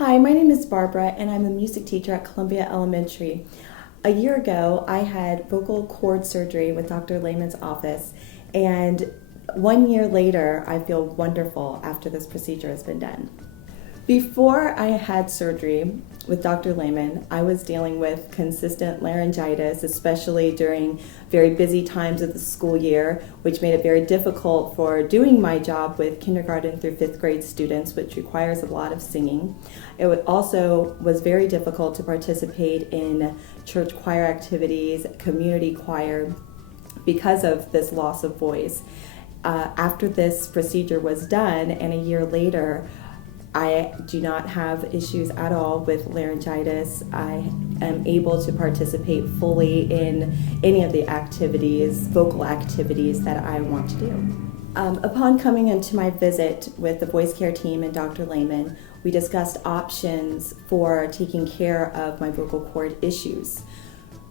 Hi, my name is Barbara and I'm a music teacher at Columbia Elementary. A year ago, I had vocal cord surgery with Dr. Lehman's office, and 1 year later, I feel wonderful after this procedure has been done. Before I had surgery with Dr. Lehman, I was dealing with consistent laryngitis, especially during very busy times of the school year, which made it very difficult for doing my job with kindergarten through 5th grade students, which requires a lot of singing. It also was very difficult to participate in church choir activities, community choir, because of this loss of voice. After this procedure was done, and a year later, I do not have issues at all with laryngitis. I am able to participate fully in any of the activities, vocal activities that I want to do. Upon coming into my visit with the voice care team and Dr. Lehman, we discussed options for taking care of my vocal cord issues.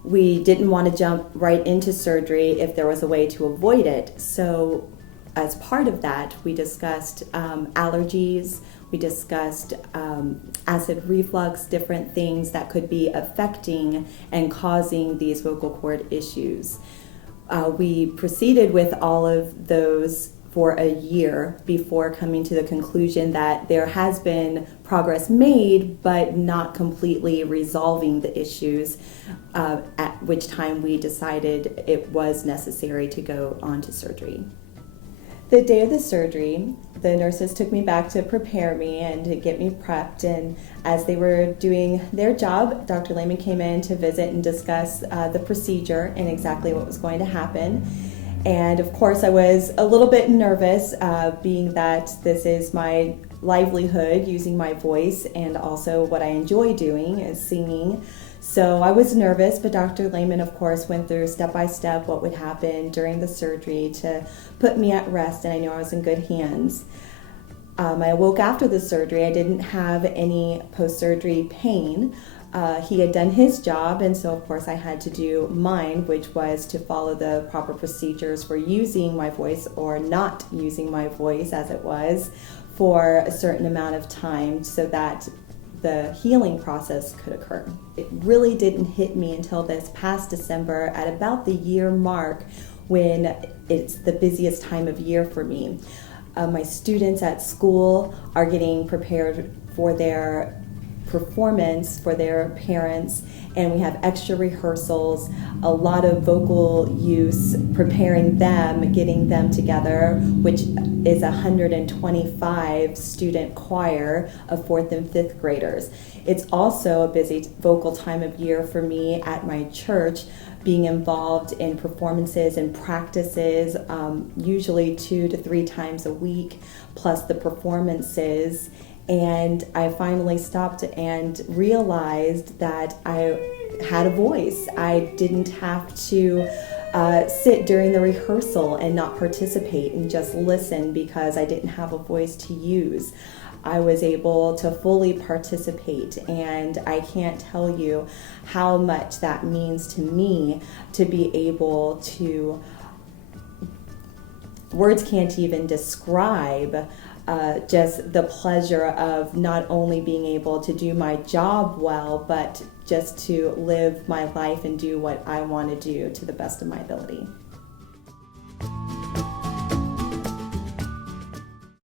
We didn't want to jump right into surgery if there was a way to avoid it, so as part of that, we discussed allergies, we discussed acid reflux, different things that could be affecting and causing these vocal cord issues. We proceeded with all of those for a year before coming to the conclusion that there has been progress made, but not completely resolving the issues, at which time we decided it was necessary to go on to surgery. The day of the surgery, the nurses took me back to prepare me and to get me prepped, and as they were doing their job, Dr. Lehman came in to visit and discuss the procedure and exactly what was going to happen. And of course I was a little bit nervous, being that this is my livelihood, using my voice, and also what I enjoy doing is singing. So I was nervous, but Dr. Lehman, of course, went through step by step what would happen during the surgery to put me at rest, and I knew I was in good hands. I awoke after the surgery. I didn't have any post-surgery pain. He had done his job, and so of course I had to do mine, which was to follow the proper procedures for using my voice or not using my voice as it was for a certain amount of time so that the healing process could occur. It really didn't hit me until this past December at about the year mark, when it's the busiest time of year for me. My students at school are getting prepared for their performance for their parents, and we have extra rehearsals, a lot of vocal use, preparing them, getting them together, which is 125 student choir of 4th and 5th graders. It's also a busy vocal time of year for me at my church, being involved in performances and practices, usually 2 to 3 times a week, plus the performances. And I finally stopped and realized that I had a voice. I didn't have to sit during the rehearsal and not participate and just listen because I didn't have a voice to use. I was able to fully participate, and I can't tell you how much that means to me to be able to, words can't even describe just the pleasure of not only being able to do my job well, but just to live my life and do what I want to do to the best of my ability.